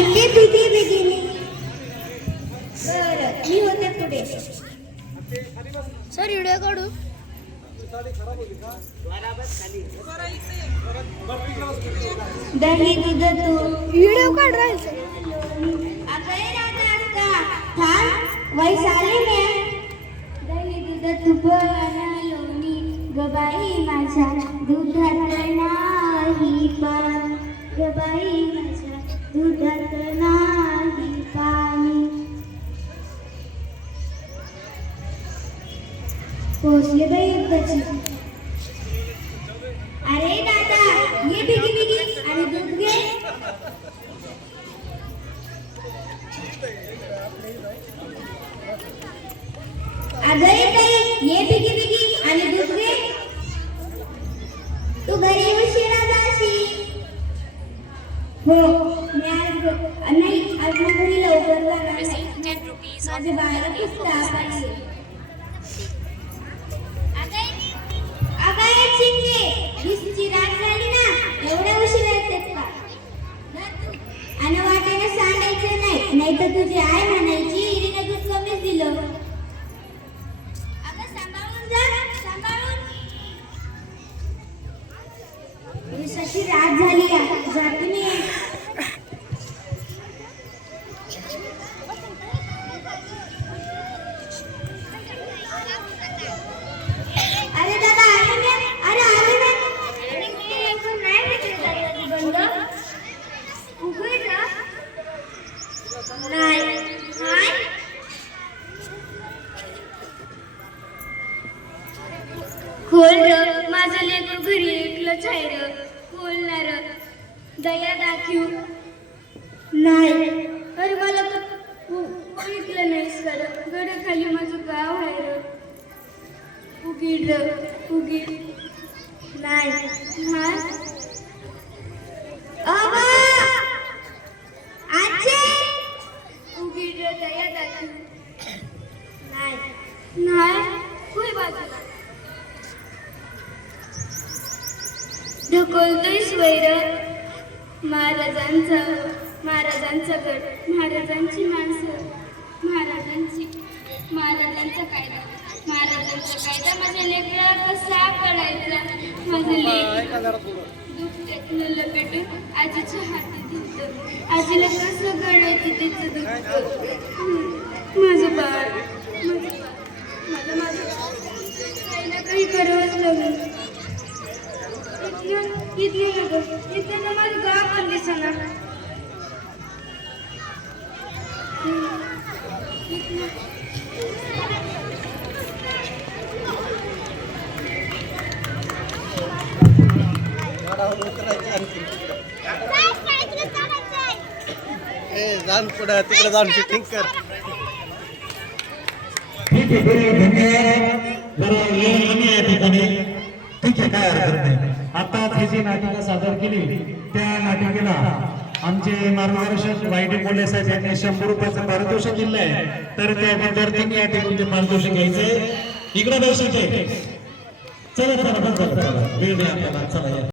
इथे बिगी बिगिनी. बरं मी होते पुढे. सर व्हिडिओ काढू. दही दूध तू व्हिडिओ काढ राहायचं. अगं राजा थांब वैशाली ने दही दूध तूप आणि लोणी गबाई माझ्या दुधात नाही पण गबाई माझ्या दुधात नाही पाणी. पोचले बाई युद्धाची. अरे दादा ये बिगी बिगी आणि दूध घे. अगं ताई ये बिगी बिगी आणि दूध घे. तू घरी उशिरा जाशील. हो मी आज नाही आज मी घरी लवकर जाणार नाही. माझे बाळ खूप ताप आहे. अगं चिंगे वीसची रात झाली ना एवढ्या उशिरा येतात का. आणि वाटेने सांगायचं नाही नाहीतर तुझी आई म्हणायची हिने दूध कमीच दिलं. अगं सांभाळून जा सांभाळून. वीसाची रात झाली जाते मी. अरे दादा आले ना. अरे आले ना. नाही बंद उघड ना. नाही नाही खोल र माझं लेकरू घरी एकलंच आहे र. बोलणार दया दाखवू नाही. अरे मला तर बघितलं नाहीस कर. गडाखाली माझं गाव आहे र. उगीड र उगीड नाही हा. आजी उगीड र दया दाखवू नाही नाही. होय बाजूला ढकलतोय स्वैर. महाराजांचा गड महाराजांची माणसं महाराजांचा कायदा माझ्या लेकराला कसा कळायचा. माझं लेक दुखते लपेटून आजीच्या हाती धुतं. आजीला कसं कळायचं त्याचं दुःख. माझं बाळ माझं काही ना काही करावंच लागलं. इथं माझं गाव पण दिसणार. जाऊन पुढे तिकडे जाऊन शूटिंग कर. ठीक आहे बरे धन्यवाद. जरा वेळ कमी आहे ठिकाणी. ठीक आहे काय हरकत नाही. आताच ही जी नाटिका सादर केली त्या नाटिकेला आमचे मार्गदर्शक वायडी कोल्हे साहेब यांनी 100 रुपयाचं पारितोषिक दिलं आहे. तर त्या विद्यार्थ्यांनी या ठिकाणी ते पारितोषिक घ्यायचंय. इकडे दर्शक आहे. चला चला वेळ नाही आपल्याला. चला या.